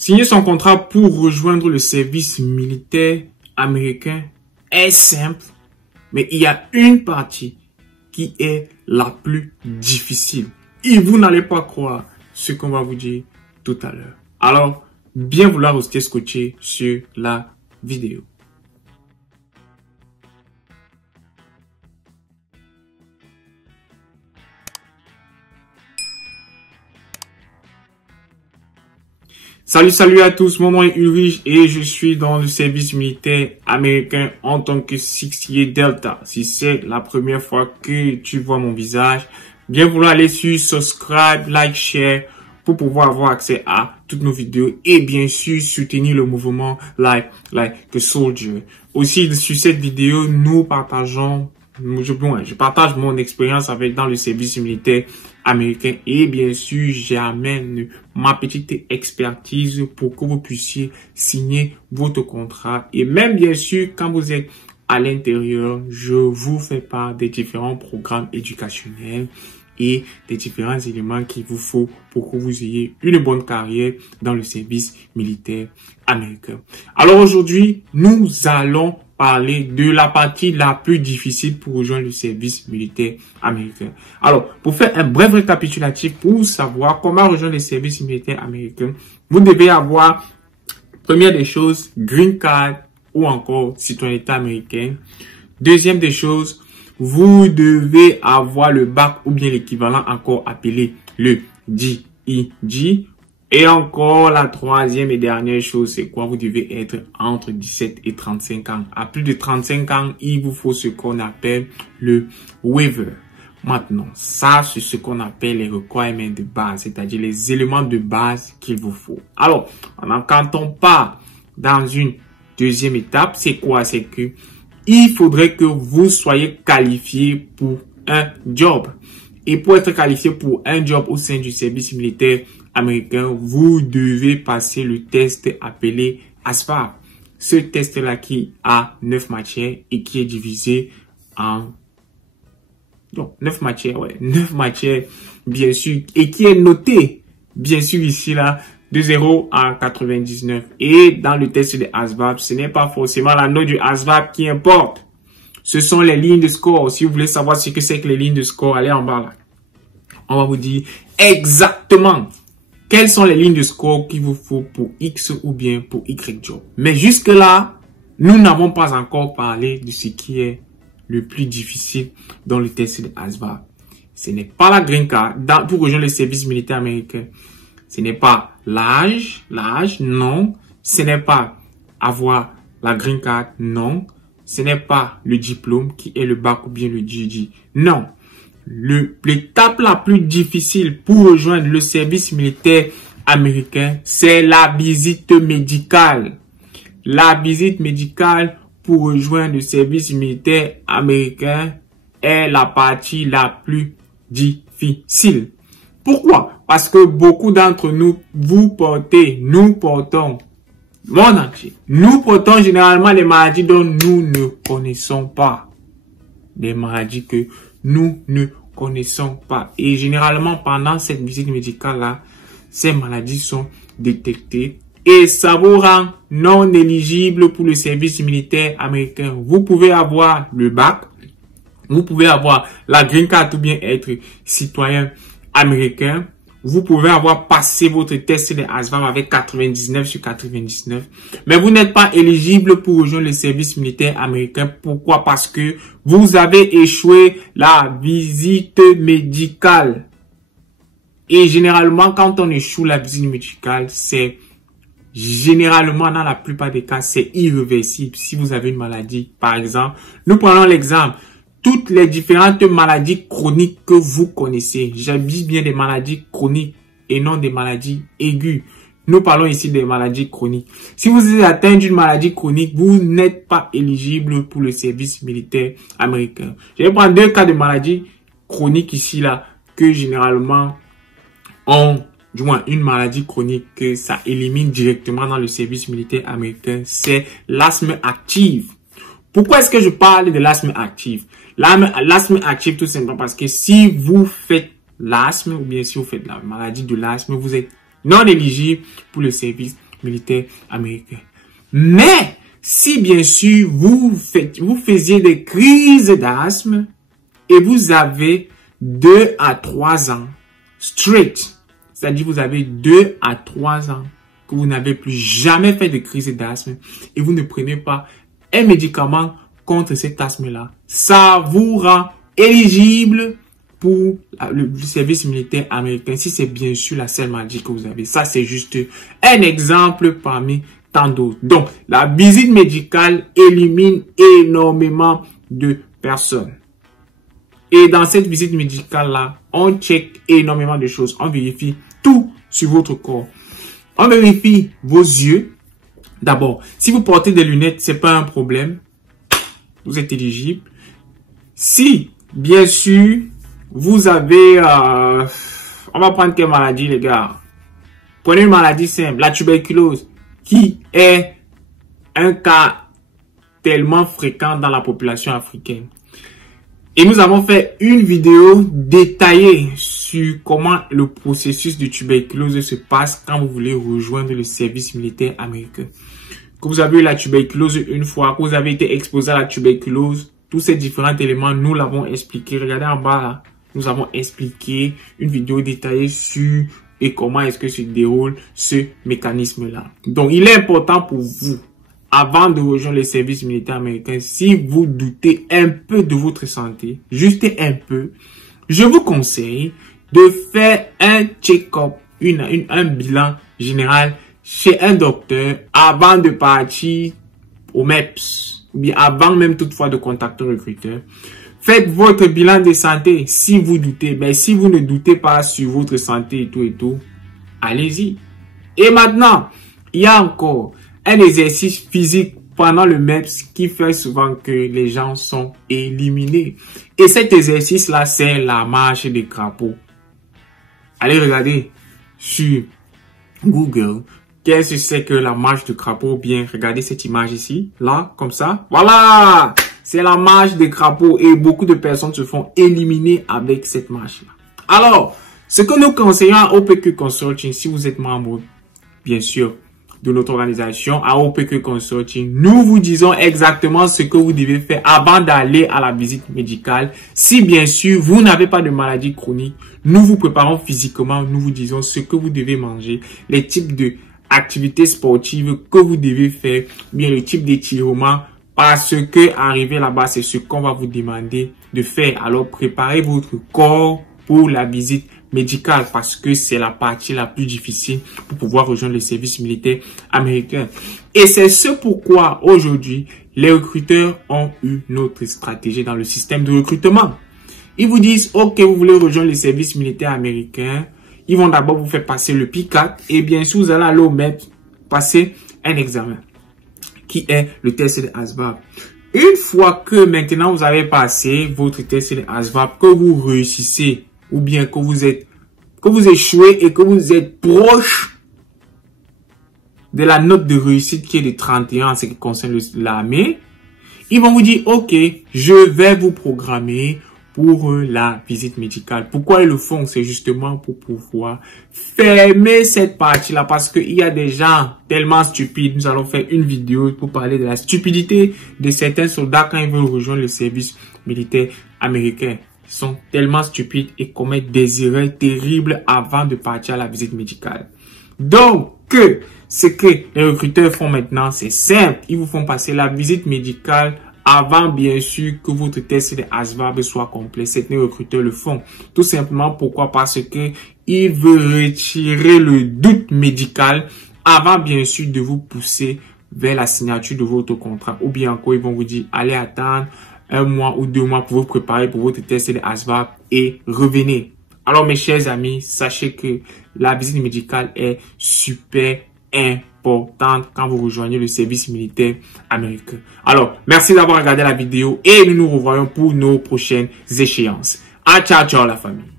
Signer son contrat pour rejoindre le service militaire américain est simple, mais il y a une partie qui est la plus difficile. Et vous n'allez pas croire ce qu'on va vous dire tout à l'heure. Alors, bien vouloir rester scotché sur la vidéo. Salut à tous, mon nom est Ulrich et je suis dans le service militaire américain en tant que 6e Delta. Si c'est la première fois que tu vois mon visage, bien vouloir aller sur subscribe, like, share pour pouvoir avoir accès à toutes nos vidéos et bien sûr soutenir le mouvement Like a Soldier. Aussi sur cette vidéo, nous partageons je partage mon expérience dans le service militaire américain et bien sûr, j'amène ma petite expertise pour que vous puissiez signer votre contrat. Et même bien sûr, quand vous êtes à l'intérieur, je vous fais part des différents programmes éducationnels et des différents éléments qu'il vous faut pour que vous ayez une bonne carrière dans le service militaire américain. Alors aujourd'hui, nous allons parler de la partie la plus difficile pour rejoindre le service militaire américain. Alors, pour faire un bref récapitulatif, pour savoir comment rejoindre le service militaire américain, vous devez avoir, première des choses, green card ou encore citoyenneté américaine. Deuxième des choses, vous devez avoir le bac ou bien l'équivalent encore appelé le GED. Et encore, la troisième et dernière chose, c'est quoi? Vous devez être entre 17 et 35 ans. À plus de 35 ans, il vous faut ce qu'on appelle le waiver. Maintenant, ça, c'est ce qu'on appelle les requirements de base, c'est-à-dire les éléments de base qu'il vous faut. Alors, quand on part dans une deuxième étape, c'est quoi? C'est que il faudrait que vous soyez qualifié pour un job. Et pour être qualifié pour un job au sein du service militaire américain, vous devez passer le test appelé ASVAB. Ce test-là qui a 9 matières et qui est divisé en 9 matières, bien sûr, et qui est noté, bien sûr, ici, là, de 0 à 99. Et dans le test de ASVAB, ce n'est pas forcément la note du ASVAB qui importe. Ce sont les lignes de score. Si vous voulez savoir ce que c'est que les lignes de score, allez en bas là. On va vous dire exactement quelles sont les lignes de score qu'il vous faut pour X ou bien pour Y job. Mais jusque là, nous n'avons pas encore parlé de ce qui est le plus difficile dans le test de ASVAB. Ce n'est pas la green card pour rejoindre le service militaire américain. Ce n'est pas l'âge, non. Ce n'est pas avoir la green card, non. Ce n'est pas le diplôme qui est le bac ou bien le GED, non. L'étape la plus difficile pour rejoindre le service militaire américain, c'est la visite médicale. La visite médicale pour rejoindre le service militaire américain est la partie la plus difficile. Pourquoi? Parce que beaucoup d'entre nous, nous portons, monde entier, nous portons généralement les maladies dont nous ne connaissons pas. Des maladies que nous ne connaissons pas. Et généralement, pendant cette visite médicale-là, ces maladies sont détectées et ça vous rend non éligible pour le service militaire américain. Vous pouvez avoir le bac, vous pouvez avoir la green card ou bien être citoyen américain. Vous pouvez avoir passé votre test de ASVAB avec 99 sur 99. Mais vous n'êtes pas éligible pour rejoindre le service militaire américain. Pourquoi? Parce que vous avez échoué la visite médicale. Et généralement, quand on échoue la visite médicale, c'est généralement, dans la plupart des cas, c'est irréversible. Si vous avez une maladie, par exemple, nous prenons l'exemple. Toutes les différentes maladies chroniques que vous connaissez. J'abuse bien des maladies chroniques et non des maladies aiguës. Nous parlons ici des maladies chroniques. Si vous êtes atteint d'une maladie chronique, vous n'êtes pas éligible pour le service militaire américain. Je vais prendre 2 cas de maladies chroniques ici, là, que généralement ont, du moins, une maladie chronique que ça élimine directement dans le service militaire américain. C'est l'asthme active. Pourquoi est-ce que je parle de l'asthme actif? L'asthme actif, tout simplement parce que si vous faites l'asthme ou bien si vous faites la maladie de l'asthme, vous êtes non éligible pour le service militaire américain. Mais, si bien sûr, vous faisiez des crises d'asthme et vous avez 2 à 3 ans straight, c'est-à-dire vous avez 2 à 3 ans que vous n'avez plus jamais fait de crise d'asthme et vous ne prenez pas un médicament contre cet asthme-là, ça vous rend éligible pour le service militaire américain, si c'est bien sûr la seule maladie que vous avez. Ça, c'est juste un exemple parmi tant d'autres. Donc, la visite médicale élimine énormément de personnes. Et dans cette visite médicale-là, on check énormément de choses. On vérifie tout sur votre corps. On vérifie vos yeux. D'abord, si vous portez des lunettes, c'est pas un problème. Vous êtes éligible. Si, bien sûr, vous avez... on va prendre quelle maladie, les gars? Prenez une maladie simple, la tuberculose, qui est un cas tellement fréquent dans la population africaine. Et nous avons fait une vidéo détaillée sur comment le processus de tuberculose se passe quand vous voulez rejoindre le service militaire américain. Que vous avez eu la tuberculose une fois, que vous avez été exposé à la tuberculose, tous ces différents éléments, nous l'avons expliqué. Regardez en bas là, nous avons expliqué une vidéo détaillée sur et comment est-ce que se déroule ce mécanisme-là. Donc, il est important pour vous, avant de rejoindre les services militaires américains, si vous doutez un peu de votre santé, juste un peu, je vous conseille de faire un check-up, un bilan général chez un docteur avant de partir au MEPS, ou bien avant même toutefois de contacter un recruteur. Faites votre bilan de santé si vous doutez. Mais si vous ne doutez pas sur votre santé et tout, allez-y. Et maintenant, il y a encore un exercice physique pendant le MEPS qui fait souvent que les gens sont éliminés. Et cet exercice-là, c'est la marche des crapauds. Allez regarder sur Google. Qu'est-ce que c'est que la marche de crapaud? Bien, regardez cette image ici, là, comme ça. Voilà! C'est la marche des crapauds et beaucoup de personnes se font éliminer avec cette marche-là. Alors, ce que nous conseillons à OPQ Consulting, si vous êtes membre, bien sûr, de notre organisation, à OPQ Consulting, nous vous disons exactement ce que vous devez faire avant d'aller à la visite médicale. Si bien sûr, vous n'avez pas de maladie chronique, nous vous préparons physiquement, nous vous disons ce que vous devez manger, les types de activités sportives que vous devez faire, bien le type d'étirement, parce que arrivé là-bas, c'est ce qu'on va vous demander de faire. Alors, préparez votre corps pour la visite médicale parce que c'est la partie la plus difficile pour pouvoir rejoindre le service militaire américain. Et c'est ce pourquoi aujourd'hui, les recruteurs ont eu notre stratégie dans le système de recrutement. Ils vous disent, OK, vous voulez rejoindre le service militaire américain. Ils vont d'abord vous faire passer le P4 et bien sûr, vous allez aller au MEPS passer un examen qui est le test de ASVAB. Une fois que maintenant vous avez passé votre test de ASVAB, que vous réussissez ou bien que vous échouez et que vous êtes proche de la note de réussite qui est de 31 en ce qui concerne l'armée, ils vont vous dire, OK, je vais vous programmer pour la visite médicale. Pourquoi ils le font? C'est justement pour pouvoir fermer cette partie-là parce qu'il y a des gens tellement stupides. Nous allons faire une vidéo pour parler de la stupidité de certains soldats quand ils veulent rejoindre le service militaire américain. Ils sont tellement stupides et commettent des erreurs terribles avant de partir à la visite médicale. Donc, ce que les recruteurs font maintenant, c'est simple. Ils vous font passer la visite médicale avant, bien sûr, que votre test de ASVAB soit complet. Certains recruteurs le font. Tout simplement, pourquoi? Parce que ils veulent retirer le doute médical avant, bien sûr, de vous pousser vers la signature de votre contrat. Ou bien encore, ils vont vous dire, allez attendre 1 mois ou 2 mois pour vous préparer pour votre test de ASVAB et revenez. Alors, mes chers amis, sachez que la visite médicale est super importante quand vous rejoignez le service militaire américain. Alors, merci d'avoir regardé la vidéo et nous nous revoyons pour nos prochaines échéances. Ciao, ciao la famille.